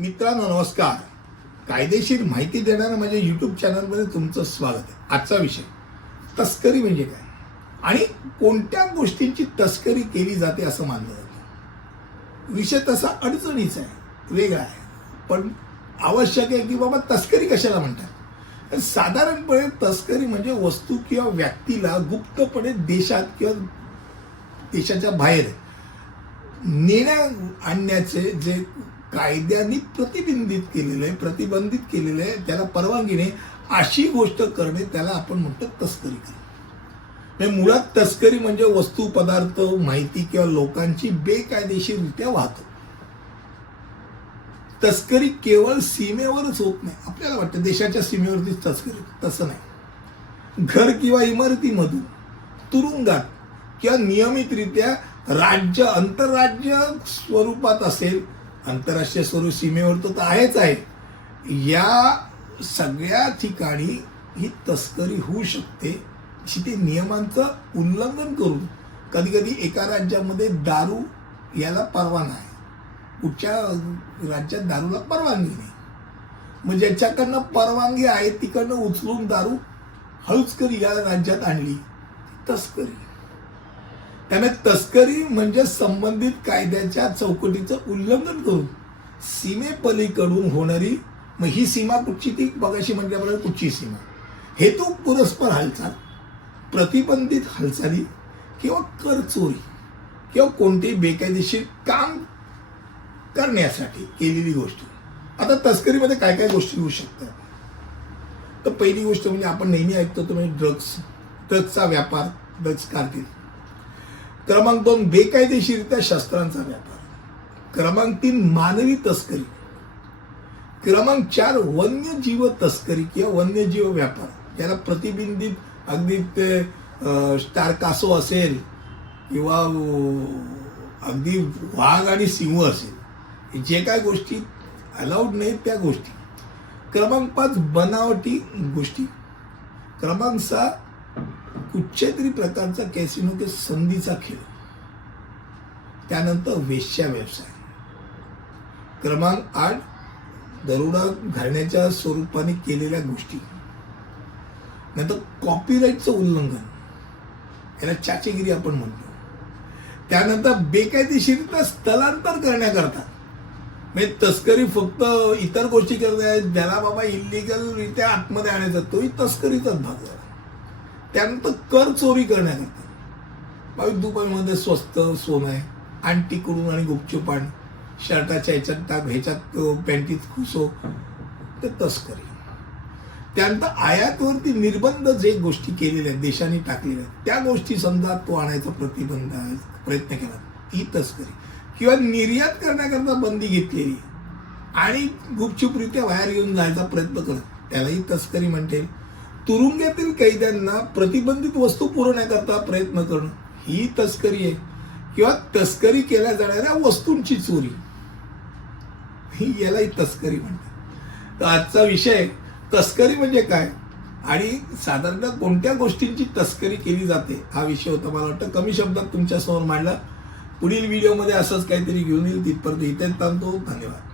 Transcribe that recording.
मित्रांनो नमस्कार. कायदेशीर माहिती देणाऱ्या माझ्या यूट्यूब चॅनलमध्ये तुमचं स्वागत आहे. आजचा विषय तस्करी म्हणजे काय? आणि कोणत्या गोष्टींची तस्करी केली जाते असं मानलं जातं? विषय तसा अडचणीचा आहे वेगळा आहे. पण आवश्यक आहे की बाबा तस्करी कशाला म्हणतात? साधारणपणे तस्करी म्हणजे वस्तू किंवा व्यक्तीला गुप्तपणे देशात किंवा देशाच्या बाहेर नेण्या आणण्याचे जे कायद्याने प्रतिबिंबित केलेलं आहे प्रतिबंधित केलेलं आहे त्याला परवानगीने अशी गोष्ट करणे त्याला आपण म्हणतो तस्करी करणे. मुळात तस्करी म्हणजे वस्तू पदार्थ माहिती किंवा लोकांची बेकायदेशीररित्या वाहतूक. तस्करी केवळ सीमेवरच होत नाही. आपल्याला वाटतं देशाच्या सीमेवरतीच तस्करी तसं नाही. घर किंवा इमारतीमधून तुरुंगात किंवा नियमितरित्या राज्य आंतरराज्य स्वरूपात असेल आंतरराष्ट्रीय स्वरूप सीमेवर तर तर आहेच आहे. या सगळ्या ठिकाणी ही तस्करी होऊ शकते जिथे नियमांचं उल्लंघन करून कधी कधी एका राज्यामध्ये दारू याला परवाना आहे कुठच्या राज्यात दारूला परवानगी नाही. मग ज्याच्याकडनं परवानगी आहे तिकडनं उचलून दारू हळूचकरी या राज्यात आणली तस्करी. त्यामुळे तस्करी म्हणजे संबंधित कायद्याच्या चौकटीचं उल्लंघन करून सीमेपलीकडून होणारी मग ही सीमा कुठची ती? बघाशी म्हटल्याबरोबर कुठची सीमा? हेतू पुरस्पर हालचाल प्रतिबंधित हालचाली किंवा कर चोरी किंवा कोणतेही बेकायदेशीर काम करण्यासाठी केलेली गोष्ट. आता तस्करीमध्ये काय काय गोष्टी होऊ शकतात? तर पहिली गोष्ट म्हणजे आपण नेहमी ऐकतो तो म्हणजे ड्रग्स ड्रग्सचा व्यापार ड्रग्स कारतील क्रमांक दोन बेकायदेशीरित्या शस्त्रांचा व्यापार. क्रमांक तीन मानवी तस्करी. क्रमांक चार वन्यजीव तस्करी किंवा वन्यजीव व्यापार. ज्याला प्रतिबिंबित अगदी ते स्टार कासो असेल किंवा अगदी वाघ आणि सिंह असेल. जे काय गोष्टी अलाउड नाहीत त्या गोष्टी. क्रमांक पाच बनावटी गोष्टी. क्रमांक सहा कुठच्या तरी प्रकारचा कॅसिनो के संधीचा खेळ. त्यानंतर वेश्या व्यवसाय. क्रमांक आठ दरोडा घालण्याच्या स्वरूपाने केलेल्या गोष्टी. नंतर कॉपीराईटचं उल्लंघन. याला चाचेगिरी आपण म्हणतो. त्यानंतर बेकायदेशीरित्या स्थलांतर करण्याकरता. म्हणजे तस्करी फक्त इतर गोष्टी करत आहेत ज्याला बाबा इलिगलरित्या आतमध्ये आणायचा तोही तस्करीचाच भाग झाला. त्यानंतर कर चोरी करण्याकरता बावीस दुपारमध्ये स्वस्त सोनं आहे. आणटीकडून आणि गुपचूप आण शर्टाच्या ह्याच्यात टाक ह्याच्यात पॅन्टीत खुसो. ते तस्करी त्यानंतर आयातवरती निर्बंध जे गोष्टी केलेल्या आहेत देशाने टाकलेल्या आहेत त्या गोष्टी समजा तो आणायचा प्रतिबंध प्रयत्न केला. ही तस्करी किंवा निर्यात करण्याकरता बंदी घेतलेली आणि गुपचूपरित्या बाहेर घेऊन जायचा प्रयत्न करत त्यालाही तस्करी म्हणते. तुरुंगातील कैद्यांना प्रतिबंधित वस्तू पुरवण्याकरता प्रयत्न करणं. ही तस्करी आहे. किंवा तस्करी केल्या जाणाऱ्या वस्तूंची चोरी. ही यालाही तस्करी म्हणतात. तर आजचा विषय तस्करी म्हणजे काय? आणि साधारणतः कोणत्या गोष्टींची तस्करी केली जाते? हा विषय होता मला वाटतं. कमी शब्दात तुमच्यासमोर मांडला. पुढील व्हिडिओमध्ये असंच काहीतरी घेऊन येईल. तिथपर्यंत इथे थांबतो. धन्यवाद.